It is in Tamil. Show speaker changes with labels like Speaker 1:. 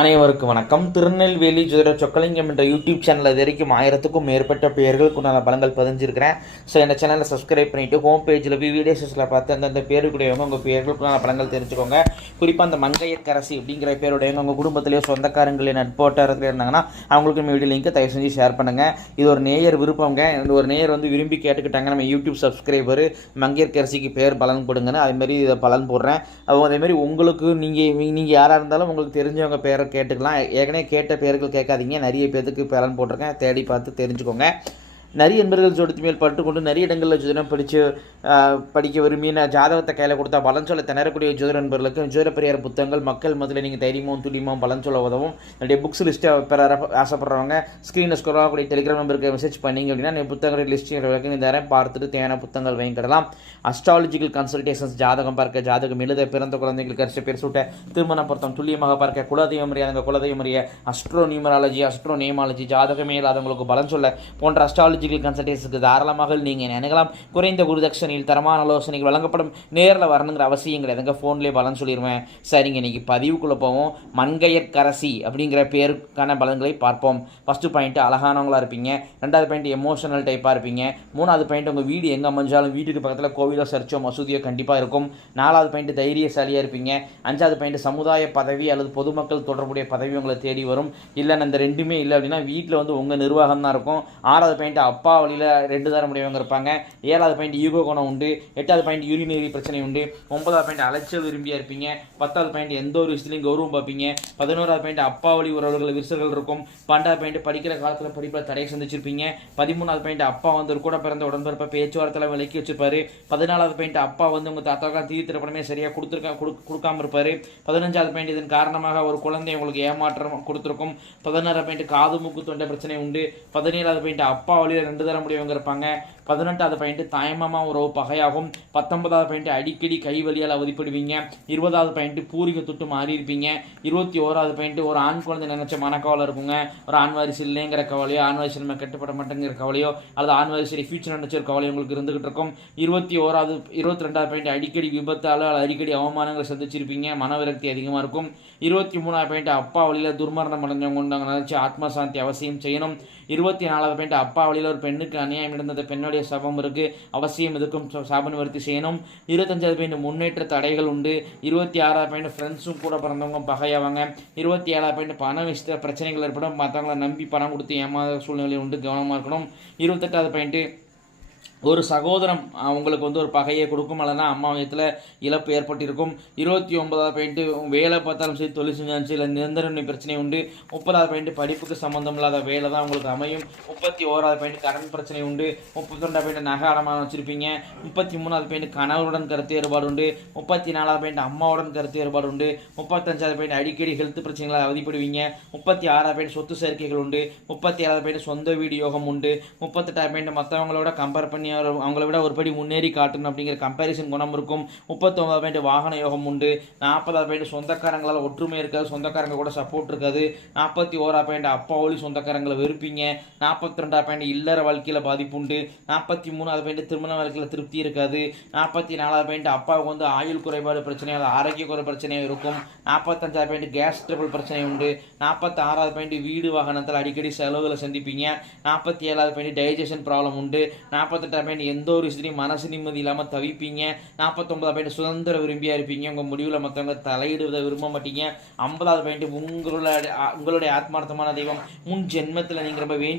Speaker 1: அனைவருக்கும் வணக்கம். திருநெல்வேலி ஜோதிட சொக்கலிங்கம் என்ற யூடியூப் சேனல் இது வரைக்கும் ஆயிரத்துக்கும் மேற்பட்ட பெயர்களுக்கு உண்டான பலங்கள் பதிஞ்சிருக்கிறேன். ஸோ இந்த சேனலை சப்ஸ்கிரைப் பண்ணிட்டு ஹோம் பேஜில் போய் வீடியோஸில் பார்த்து அந்தந்த பேருக்குடையவங்க உங்கள் பேர்களுக்குண்டான பலங்கள் தெரிஞ்சுக்கோங்க. குறிப்பாக அந்த மங்கையக்கரசி அப்படிங்கிற பேருடைய உங்கள் குடும்பத்திலேயோ சொந்தக்காரங்களே நட்போட்டாரத்தில் இருந்தாங்கன்னா அவங்களுக்கு நம்ம வீடியோ லிங்க்கை தயவு செஞ்சு ஷேர் பண்ணுங்கள் இது ஒரு நேயர் விருப்பங்க. இந்த ஒரு நேயர் வந்து விரும்பி கேட்டுக்கிட்டாங்க நம்ம யூடியூப் சப்ஸ்கிரைபர் மங்கையர்கரசிக்கு பேர் பலன் கொடுங்கன்னு. அதேமாரி இதை பலன் போடுறேன். அவங்க அதேமாரி உங்களுக்கு நீங்கள் நீங்கள் யாராக இருந்தாலும் உங்களுக்கு தெரிஞ்சவங்க பேரை கேட்டுக்கலாம். ஏற்கனவே கேட்ட பேர்கள் கேட்காதீங்க. நிறைய பேருக்கு பலன் போட்டிருக்கேன். தேடி பார்த்து தெரிஞ்சுக்கோங்க. நிறைய நண்பர்கள் சொடுத்து மேல் பட்டுக்கொண்டு நிறைய இடங்களில் ஜோதிடம் படித்து படிக்க விரும்பின ஜாதகத்தை கையில் கொடுத்தா பலன் சொல்ல திணறக்கூடிய ஜோதிட நண்பர்களுக்கு ஜோதிட பெரியார் புத்தகங்கள் மக்கள் மத்தியில் நீங்கள் தைரியமும் துல்லியமும் பலன் சொல்ல உதவும். என்னுடைய புக்ஸ் லிஸ்ட்டை பெற ஆசைப்படுறவங்க ஸ்க்ரீனில் ஸ்கோர் ஆகக்கூடிய டெலிகிராம் நம்பருக்கு மெசேஜ் பண்ணீங்க அப்படின்னா நீங்கள் புத்தகங்கள் லிஸ்ட் விளக்கு இந்த நேரம் பார்த்துட்டு தேவையான புத்தகங்கள் வாங்கிக்கிடலாம் அஸ்ட்ராலஜிக்கல் கன்சல்டேஷன்ஸ் ஜாதகம் பார்க்க ஜாதகம் எழுத பிறந்த குழந்தைகளுக்கு கரிச பேர் சூட்ட திருமண பொருத்தம் துல்லியமாக பார்க்க குலதெய்வம் அந்த குலதெய்வம் அறிய அஸ்ட்ரோ நியூமராலஜி அஸ்ட்ரோ நேமாலஜி ஜாதகமே இல்லாதவங்களுக்கு பலன் சொல்ல போன்ற அஸ்ட்ராலஜி அஸ்ட்ராலஜிக்கல் கன்சல்டேஷனுக்கு தாராளமாக நீங்கள் நினைக்கலாம் குறைந்த குருதட்சணையில் தரமான ஆலோசனைகள் வழங்கப்படும். நேரில் வரணுங்கிற அவசியம் கிடையாதுங்க ஃபோன்லேயே பலன் சொல்லிடுவேன் சரிங்க இன்னைக்கு பதிவுக்குள்ளே போவோம். மண்கையற்கரசி அப்படிங்கிற பேருக்கான பலன்களை பார்ப்போம். ஃபஸ்ட்டு பாயிண்ட்டு அழகானவங்களா இருப்பீங்க. ரெண்டாவது பாயிண்ட் எமோஷனல் டைப்பாக இருப்பீங்க. மூணாவது பாயிண்ட் உங்கள் வீடு எங்கே அமைஞ்சாலும் வீட்டுக்கு பக்கத்தில் கோவிலோ சர்ச்சோ மசூதியோ கண்டிப்பாக இருக்கும். நாலாவது பாயிண்ட் தைரியசாலியாக இருப்பீங்க. அஞ்சாவது பாயிண்ட் சமுதாய பதவி அல்லது பொதுமக்கள் தொடர்புடைய பதவி உங்களை தேடி வரும். இல்லைன்னு அந்த ரெண்டுமே இல்லை அப்படின்னா வீட்டில் வந்து உங்கள் நிர்வாகம் தான் இருக்கும். ஆறாவது பாயிண்ட் அப்பா வழியில் ரெண்டு தர முடியவங்க இருப்பாங்க. ஏழாவது பாயிண்ட் ஈகோ குணம் உண்டு. எட்டாவது பாயிண்ட் யூரினரி பிரச்சனை உண்டு. ஒன்பதாவது பாயிண்ட் அலைச்சல் விரும்பியா இருப்பீங்க. பத்தாவது பாயிண்ட் எந்த ஒரு விஷயத்துலையும் கௌரவம் பார்ப்பீங்க. பதினோராவது பாயிண்ட் அப்பா வழி உறவுகள் விரிசல்கள் இருக்கும். பன்னெண்டாவது பாயிண்ட் படிக்கிற காலத்தில் படிப்பில் தடையை சந்திச்சிருப்பீங்க. பதிமூணாவது பாயிண்ட் அப்பா வந்து ஒரு கூட பிறந்த உடன்பிறப்ப பேச்சுவார்த்தை விலக்கி வச்சிருப்பாரு. பதினாலாவது பாயிண்ட் அப்பா வந்து உங்கள் தாத்தாக்கா தீ திரைப்படமே சரியாக கொடுத்துருக்கா கொடுக்காம இருப்பாரு. பதினஞ்சாவது பாயிண்ட் இதன் காரணமாக ஒரு குழந்தை உங்களுக்கு ஏமாற்றம் கொடுத்துருக்கும். பதினாறாவது பாயிண்ட் காது மூக்கு தொண்டை பிரச்சனை உண்டு. பதினேழாவது பாயிண்ட் அப்பா வழியில் ரெண்டு தர முடியவங்க இருப்பாங்க பதினெட்டாவது பாயிண்ட் தாய்மாமா உறவு பகையாகும். பத்தொன்பதாவது பாயிண்ட் அடிக்கடி கை வலியால் அவதிப்படுவீங்க. இருபதாவது பாயிண்ட் பூரிக தொட்டு மாறி இருப்பீங்க இருபத்தி ஓராவது பாயிண்ட் ஒரு ஆண் குழந்தை நினைச்ச மனக்கவலை இருக்குங்க. ஒரு ஆண் வாரிசு இல்லைங்கிற கவலையோ ஆண் வாரிசு நம்ம கட்டுப்பட மாட்டேங்கிற கவலையோ அல்லது ஆண் வாரிசு ஃபியூச்சர் நினைச்ச ஒரு கவலை உங்களுக்கு இருந்துகிட்டு இருக்கும். இருபத்தி ஓராவது இருபத்தி ரெண்டாவது பாயிண்ட் அடிக்கடி விபத்தால் அல்லது அடிக்கடி அவமானங்களை சந்திச்சிருப்பீங்க. மன விரக்தி அதிகமாக இருக்கும். இருபத்தி மூணாவது பாயிண்ட் அப்பா வழியில் துர்மரணம் அடைஞ்சவங்க உண்டாங்க நினைச்சு ஆத்ம சாந்தி அவசியம் செய்யணும். இருபத்தி நாலாவது பாயிண்ட் அப்பா வழியில் ஒரு பெண்ணுக்கு அநியாயம் நடந்த பெண்ணுடைய சபம் இருக்கு. அவசியம் இதுக்கும் சாப நிவர்த்தி செய்யணும். இருபத்தஞ்சாவது பாயிண்ட் முன்னேற்ற தடைகள் உண்டு. இருபத்தி ஆறாவது பாயிண்ட் ஃப்ரெண்ட்ஸும் கூட பிறந்தவங்க பகையாவாங்க. இருபத்தி ஏழாவது பாயிண்ட் பண விஷயத்தில் பிரச்சனைகள் ஏற்படும். மற்றவங்களை நம்பி பணம் கொடுத்து ஏமாத சூழ்நிலை உண்டு. கவனமாக இருக்கணும். இருபத்தெட்டாவது பாயிண்ட்டு ஒரு சகோதரம் உங்களுக்கு வந்து ஒரு பகையை கொடுக்கும் அல்லனா அம்மா வயத்தில் இழப்பு ஏற்பட்டிருக்கும். இருபத்தி ஒன்பதாவது பாயிண்ட்டு வேலை பார்த்தாலும் சரி தொழில் செஞ்சாலும் சரி இல்லை நிரந்தர பிரச்சனை உண்டு. முப்பதாவது பாயிண்ட் படிப்புக்கு சம்மந்தம் இல்லாத வேலை தான் உங்களுக்கு அமையும். முப்பத்தி ஓராவது பாயிண்ட் கடன் பிரச்சனை உண்டு. முப்பத்தி ரெண்டாவது பாயிண்ட் நகை அடமானம் வச்சுருப்பீங்க. முப்பத்தி மூணாவது பாயிண்ட் கணவருடன் கருத்து ஏற்பாடு உண்டு. முப்பத்தி நாலாவது பாயிண்ட் அம்மாவுடன் கருத்து ஏற்பாடு உண்டு. முப்பத்தஞ்சாவது பாயிண்ட் அடிக்கடி ஹெல்த் பிரச்சனைகளால் அவதிப்படுவீங்க. முப்பத்தி ஆறாவது பாயிண்ட் சொத்து சேர்க்கைகள் உண்டு. முப்பத்தி ஏழாவது பாயிண்ட் சொந்த வீடு யோகம் உண்டு. முப்பத்தெட்டாவது பாயிண்ட் மற்றவங்களோட கம்பேர் பண்ணி அவங்கள விட ஒரு படி முன்னேறி காட்டணும் அப்படிங்கிற கம்பேரிசன் குணம் இருக்கும். முப்பத்தொம்பது பாயிண்ட் வாகன யோகம் உண்டு. நாற்பதாவது பாயிண்ட் சொந்தக்காரங்களால் ஒற்றுமை இருக்காது சொந்தக்காரங்க கூட சப்போர்ட் இருக்காது. நாற்பத்தி ஓரா பாயிண்ட் அப்பா ஒளி சொந்தக்காரங்களை வெறுப்பீங்க. நாற்பத்தி ரெண்டாவது பாயிண்ட் இல்லற வாழ்க்கையில் பாதிப்பு உண்டு. நாற்பத்தி மூணாவது பாயிண்ட் திருமண வாழ்க்கையில் திருப்தி இருக்காது. நாற்பத்தி நாலாவது பாயிண்ட் அப்பாவுக்கு வந்து ஆயுள் குறைபாடு பிரச்சனை ஆரோக்கிய குறை பிரச்சனையும் இருக்கும். நாற்பத்தஞ்சாவது பாயிண்ட் கேஸ் ட்ரபிள் பிரச்சனை உண்டு. நாற்பத்தி ஆறாவது பாயிண்ட் வீடு வாகனத்தில் அடிக்கடி செலவுகளை சந்திப்பீங்க. நாற்பத்தி ஏழாவது பாயிண்ட் டைஜஷன் ப்ராப்ளம் உண்டு. நாற்பத்தெட்டாவது பாயிண்ட் எந்த ஒரு விஷயத்தையும் மனசு நிம்மதி இல்லாமல் தவிப்பீங்க. நாற்பத்தொம்பதாவது பாயிண்ட் சுதந்திர விரும்பியாக இருப்பீங்க. உங்கள் முடிவில் மற்றவங்க தலையிடுவதை விரும்ப மாட்டீங்க. ஐம்பதாவது பாயிண்ட் உங்களோட உங்களுடைய ஆத்மார்த்தமான தெய்வம். முன் ஜென்மத்தில் நீங்கள் ரொம்ப